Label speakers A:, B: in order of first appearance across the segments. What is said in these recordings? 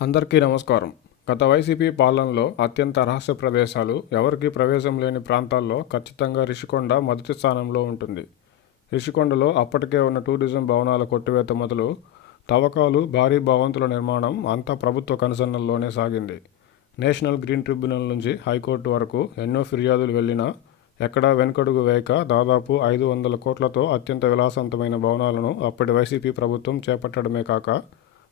A: అందరికీ నమస్కారం. గత వైసీపీ పాలనలో అత్యంత రహస్య ప్రదేశాలు ఎవరికీ ప్రవేశం లేని ప్రాంతాల్లో ఖచ్చితంగా రిషికొండ మొదటి స్థానంలో ఉంటుంది. రిషికొండలో అప్పటికే ఉన్న టూరిజం భవనాల కొట్టివేత మొదలు తవ్వకాలు భారీ భవంతుల నిర్మాణం అంతా ప్రభుత్వ కనుసన్నల్లోనే సాగింది. నేషనల్ గ్రీన్ ట్రిబ్యునల్ నుంచి హైకోర్టు వరకు ఎన్నో ఫిర్యాదులు వెళ్ళినా ఎక్కడా వెనుకడుగు వేయక దాదాపు ఐదు వందల కోట్లతో అత్యంత విలాసవంతమైన భవనాలను అప్పటి వైసీపీ ప్రభుత్వం చేపట్టడమే కాక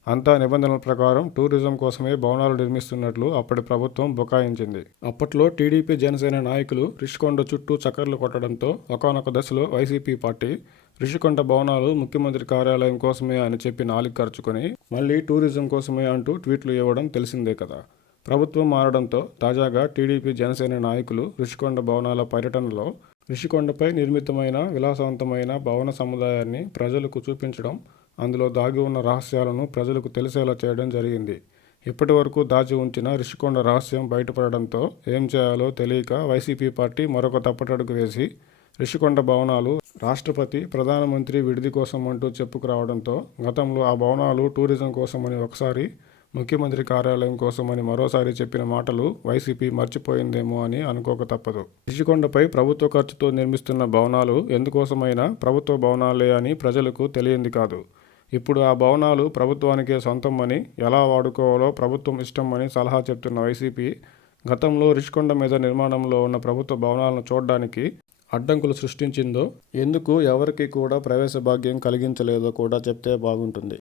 A: అంతా నిబంధనల ప్రకారం టూరిజం కోసమే భవనాలు నిర్మిస్తున్నట్లు అప్పటి ప్రభుత్వం బుకాయించింది. అప్పట్లో టీడీపీ జనసేన నాయకులు రిషికొండ చుట్టూ చక్కర్లు కొట్టడంతో ఒకనొక దశలో వైసీపీ పార్టీ రిషికొండ భవనాలు ముఖ్యమంత్రి కార్యాలయం కోసమే అని చెప్పి నాలిక ఖర్చుకొని మళ్ళీ టూరిజం కోసమే అంటూ ట్వీట్లు ఇవ్వడం తెలిసిందే కదా. ప్రభుత్వం మారడంతో తాజాగా టీడీపీ జనసేన నాయకులు రిషికొండ భవనాల పర్యటనలో రిషికొండపై నిర్మితమైన విలాసవంతమైన భవన సముదాయాన్ని ప్రజలకు చూపించడం అందులో దాగి ఉన్న రహస్యాలను ప్రజలకు తెలిసేలా చేయడం జరిగింది. ఇప్పటి వరకు దాచి ఉంచిన రిషికొండ రహస్యం బయటపడడంతో ఏం చేయాలో తెలియక వైసీపీ పార్టీ మరొక తప్పటడుగు వేసి రిషికొండ భవనాలు రాష్ట్రపతి ప్రధానమంత్రి విడిది కోసం అంటూ చెప్పుకురావడంతో గతంలో ఆ భవనాలు టూరిజం కోసమని ఒకసారి ముఖ్యమంత్రి కార్యాలయం కోసమని మరోసారి చెప్పిన మాటలు వైసీపీ మర్చిపోయిందేమో అని అనుకోక తప్పదు. రిషికొండపై ప్రభుత్వ ఖర్చుతో నిర్మిస్తున్న భవనాలు ఎందుకోసమైనా ప్రభుత్వ భవనాలే అని ప్రజలకు తెలియంది కాదు. ఇప్పుడు ఆ భవనాలు ప్రభుత్వానికే సొంతం అని ఎలా వాడుకోవాలో ప్రభుత్వం ఇష్టం అని సలహా చెప్తున్న వైసీపీ గతంలో రిషికొండ మీద నిర్మాణంలో ఉన్న ప్రభుత్వ భవనాలను చూడడానికి అడ్డంకులు సృష్టించిందో ఎందుకు ఎవరికి కూడా ప్రవేశ భాగ్యం కలిగించలేదో కూడా చెప్తే బాగుంటుంది.